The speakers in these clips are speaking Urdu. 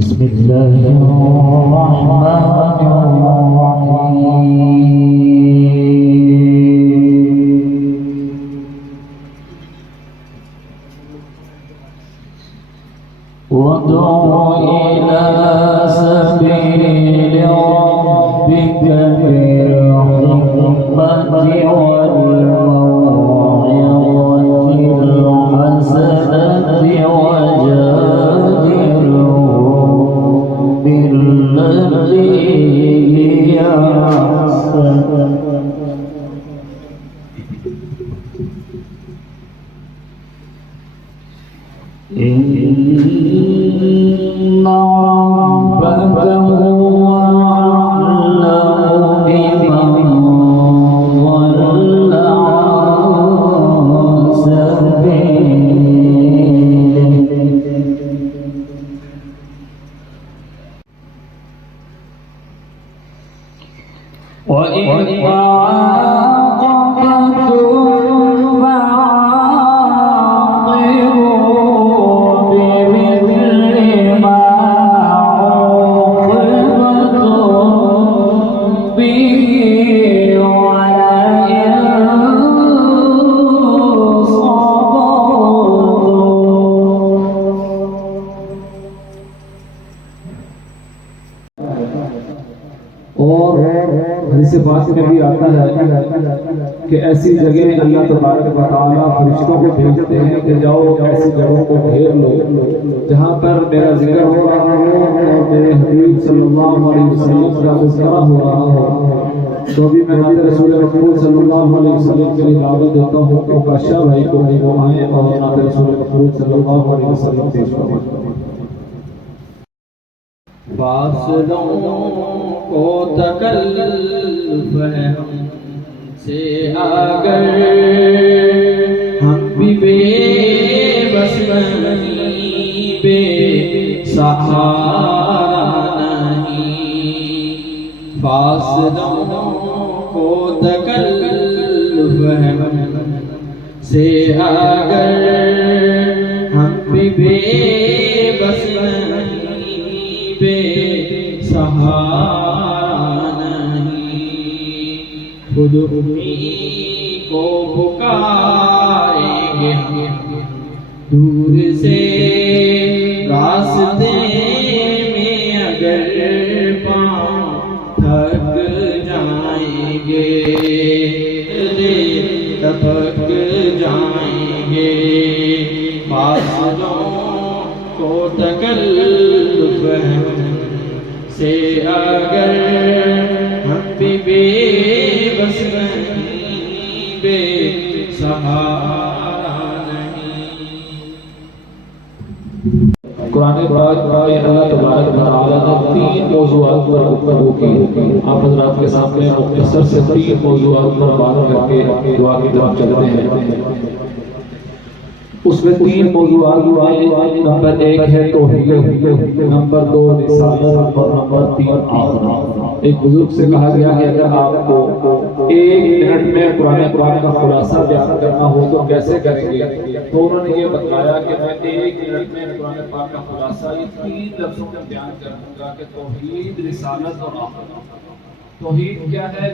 بسم الله الرحمن الرحيم وادع إلى سبيل ربك بالحكمة والموعظة الحسنة وجادلهم بالتي هي أحسن إن ربك هو أعلم بمن ضل عن سبيله وإن عاقبتم فعاقبوا بمثل ما عوقبتم به ولئن صبرتم اور حدیث پاک میں بھی آتا ہے کہ ایسی جگہ اللہ تبارک و تعالیٰ فرشتوں کو بھیجتے ہیں کہ جاؤ ایسی جگہوں کو گھیر لو جہاں پر میرا ذکر ہو رہا ہو اور میرے حبیب صلی اللہ علیہ وسلم کا تذکرہ ہو رہا ہو تو بھی میں نات رسول مقبول صلی اللہ علیہ وسلم کے لیے دعوت دیتا ہوں کہ بادشاہ بھائی کو وہ آئیں اور نات رسول مقبول صلی اللہ علیہ وسلم پیش کریں۔ فاصلوں کو تکلف ہے ہم سے اگر ہم بھی بے بس نہیں بے سہارا نہیں فاصلوں کو تکلف ہے ہم سے اگر ہم بھی بے بس بے سہارا نہیں خود امی کو پکاریں گے دور سے راستے میں اگر پاؤں تھک جائیں گے تھک جائیں گے فاصلوں کو تکلف سے اگر ہم بھی بے بس نہیں بے سہارا نہیں۔ قرآن پاک میں اللہ تبارک و تعالیٰ نے 3 موضوعات پر گفتگو کی۔ آپ حضرات کے سامنے مختصر سے 3 موضوعات پر بات کر کے دعا کی طرف چلتے ہیں۔ اس میں 3 موضوعات آئے، نمبر 1 ہے توحید، نمبر 2 رسالت اور نمبر 3 آخرت۔ ایک بزرگ سے کہا گیا کہ اگر آپ کو 1 منٹ میں قرآن پاک کا خلاصہ بیان کرنا ہو تو کیسے کریں گے؟ تو انہوں نے یہ بتایا کہ میں 1 منٹ میں قرآن پاک کا خلاصہ یہ 3 لفظوں میں بیان کروں گا کہ توحید، رسالت اور آخرت۔ توحید کیا ہے؟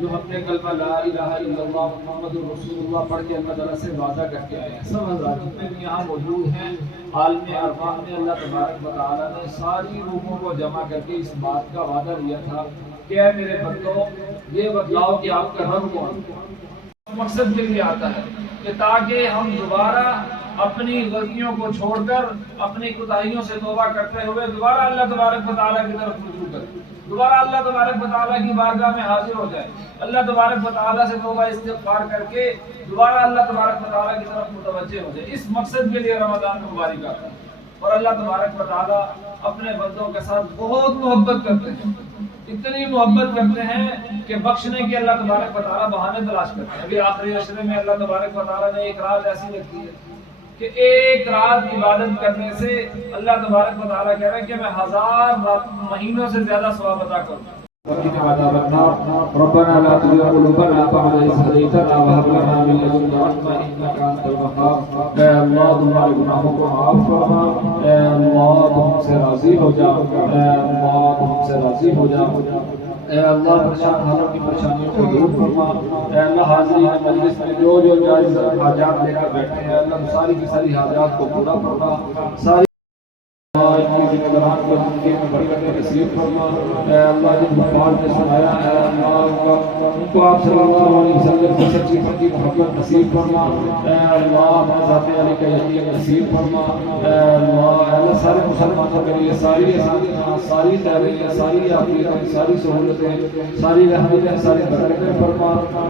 جو ہم نے کلمہ لا الہ الا اللہ محمد رسول اللہ پڑھ کے اللہ تعالیٰ سے وعدہ کر کے آئے ہیں۔ سب حضرات جتنے بھی یہاں موجود ہیں عالم ارواح میں اللہ تبارک و تعالیٰ نے ساری روحوں کو جمع کر کے اس بات کا وعدہ لیا تھا کہ اے میرے بندو یہ بتلاؤ کہ آپ کا رب کون؟ مقصد کے لیے آتا ہے کہ تاکہ ہم دوبارہ اپنی غلطیوں کو چھوڑ کر اپنی کوتاہیوں سے توبہ کرتے ہوئے دوبارہ اللہ تبارک و تعالیٰ کی طرف رجوع کریں، دوبارہ اللہ تبارک و تعالیٰ کی بارگاہ میں حاضر ہو جائے، اللہ تبارک و تعالیٰ سے توبہ استغفار کر کے دوبارہ اللہ تبارک و تعالیٰ کی طرف متوجہ ہو جائے۔ اس مقصد کے لیے رمضان مبارک آتا ہے اور اللہ تبارک و تعالیٰ اپنے بندوں کے ساتھ بہت محبت کرتے ہیں، اتنی محبت کرتے ہیں کہ بخشنے کے اللہ تبارک و تعالیٰ بہانے تلاش کرتے ہیں۔ ابھی آخری عشرے میں اللہ تبارک و تعالیٰ نے ایک رات ایسی رکھی ہے کہ ایک رات عبادت کرنے سے اللہ تبارک و تعالیٰ کہہ رہے ہیں کہ میں 1000 مہینوں سے زیادہ ثواب عطا کروں۔ ربنا لا تزغ قلوبنا بعد إذ هديتنا وهب لنا من لدنك رحمة إنك أنت الوهاب۔ اے اللہ ہمارے گناہوں کو معاف فرما، اے اللہ تم سے راضی ہو جا اے اللہ تو ہم سے راضی ہو جا اے اللہ پریشان حالوں کی پریشانیوں کو دور فرما اے اللہ حاضرین مجلس میں جو جائز حاجات لے کر بیٹھے ہیں اللہ ساری کی ساری حاجات کو پورا فرما ساری اللہ کی ذمہ داران کو زندگی میں برکت نصیب فرما اے اللہ جن الفاظ نے سنایا ہے اللہ ان کو آپ صلی اللہ علیہ وسلم کی سچی پکی محبت نصیب فرما اے اللہ اپنے ذات علی کا یقین نصیب فرما اے اللہ سارے مسلمانوں کے لیے ساری آسانیاں ساری خیریت ساری عافیتیں ساری سہولتیں ساری رحمتیں ساری برکتیں فرما